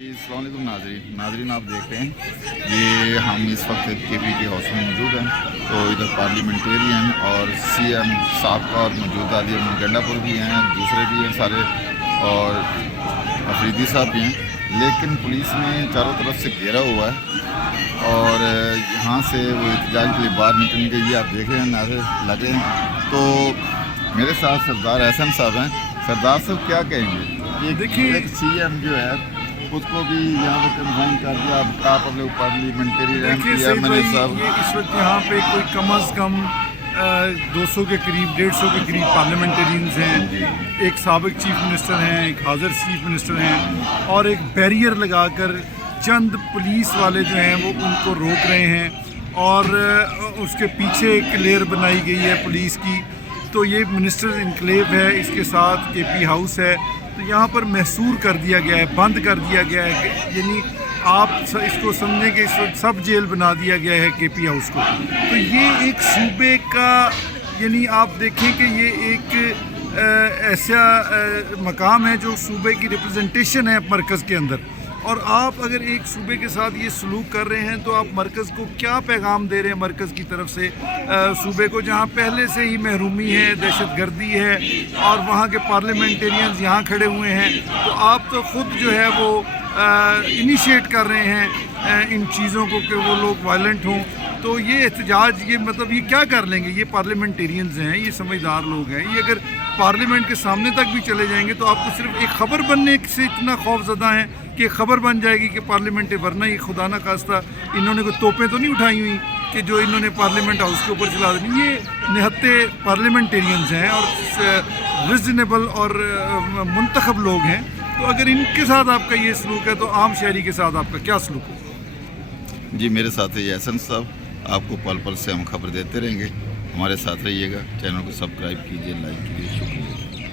السلام علیکم ناظرین آپ دیکھ رہے ہیں یہ ہم اس وقت کے پی کے ہاؤس میں موجود ہیں تو ادھر پارلیمنٹیرین اور سی ایم سابقہ اور موجودہ علی احمد گنڈا پور بھی ہیں، دوسرے بھی ہیں سارے، اور افریدی صاحب بھی ہیں، لیکن پولیس نے چاروں طرف سے گھیرا ہوا ہے اور یہاں سے وہ احتجاج کے لیے باہر نکلنے کے لیے آپ دیکھ رہے ہیں نعرے لگے ہیں۔ تو میرے ساتھ سردار احسن صاحب ہیں۔ سردار صاحب کیا کہیں گے؟ دیکھیے ایک سی ایم جو ہے خود کو بھی یہاں پہ کنفائن کر دیا، آپ اپنے پارلیمنٹری رین کیا میں نے صاحب۔ یہ اس وقت یہاں پہ کوئی کم از کم 200 کے قریب 150 کے قریب پارلیمنٹرینز ہیں، ایک سابق چیف منسٹر ہیں، ایک حاضر چیف منسٹر ہیں، اور ایک بیریئر لگا کر چند پولیس والے جو ہیں وہ ان کو روک رہے ہیں، اور اس کے پیچھے ایک لیئر بنائی گئی ہے پولیس کی۔ تو یہ منسٹر انکلیو ہے، اس کے ساتھ کے پی ہاؤس ہے، تو یہاں پر محصور کر دیا گیا ہے، بند کر دیا گیا ہے، یعنی آپ اس کو سمجھیں کہ اس وقت سب جیل بنا دیا گیا ہے کے پی ہاؤس کو۔ تو یہ ایک صوبے کا، یعنی آپ دیکھیں کہ یہ ایک ایسا مقام ہے جو صوبے کی ریپرزنٹیشن ہے مرکز کے اندر، اور آپ اگر ایک صوبے کے ساتھ یہ سلوک کر رہے ہیں تو آپ مرکز کو کیا پیغام دے رہے ہیں؟ مرکز کی طرف سے صوبے کو جہاں پہلے سے ہی محرومی ہے، دہشت گردی ہے، اور وہاں کے پارلیمنٹیرینز یہاں کھڑے ہوئے ہیں، تو آپ تو خود جو ہے وہ انیشیٹ کر رہے ہیں ان چیزوں کو کہ وہ لوگ وائلنٹ ہوں۔ تو یہ احتجاج، یہ مطلب یہ کیا کر لیں گے؟ یہ پارلیمنٹیرینز ہیں، یہ سمجھدار لوگ ہیں، یہ اگر پارلیمنٹ کے سامنے تک بھی چلے جائیں گے تو آپ کو صرف ایک خبر بننے سے اتنا خوف زدہ ہیں کہ خبر بن جائے گی کہ پارلیمنٹ ہے، ورنہ یہ خدا نہ خواستہ انہوں نے کوئی توپیں تو نہیں اٹھائی ہوئی کہ جو انہوں نے پارلیمنٹ ہاؤس کے اوپر چلا دیں۔ یہ نہتے پارلیمنٹیرینز ہیں اور ریزنیبل اور منتخب لوگ ہیں، تو اگر ان کے ساتھ آپ کا یہ سلوک ہے تو عام شہری کے ساتھ آپ کا کیا سلوک ہوگا؟ جی میرے ساتھ ہے احسن صاحب، آپ کو پل پل سے ہم خبر دیتے رہیں گے، ہمارے ساتھ رہیے گا، چینل کو سبسکرائب کیجیے، لائک کیجیے، شکریہ۔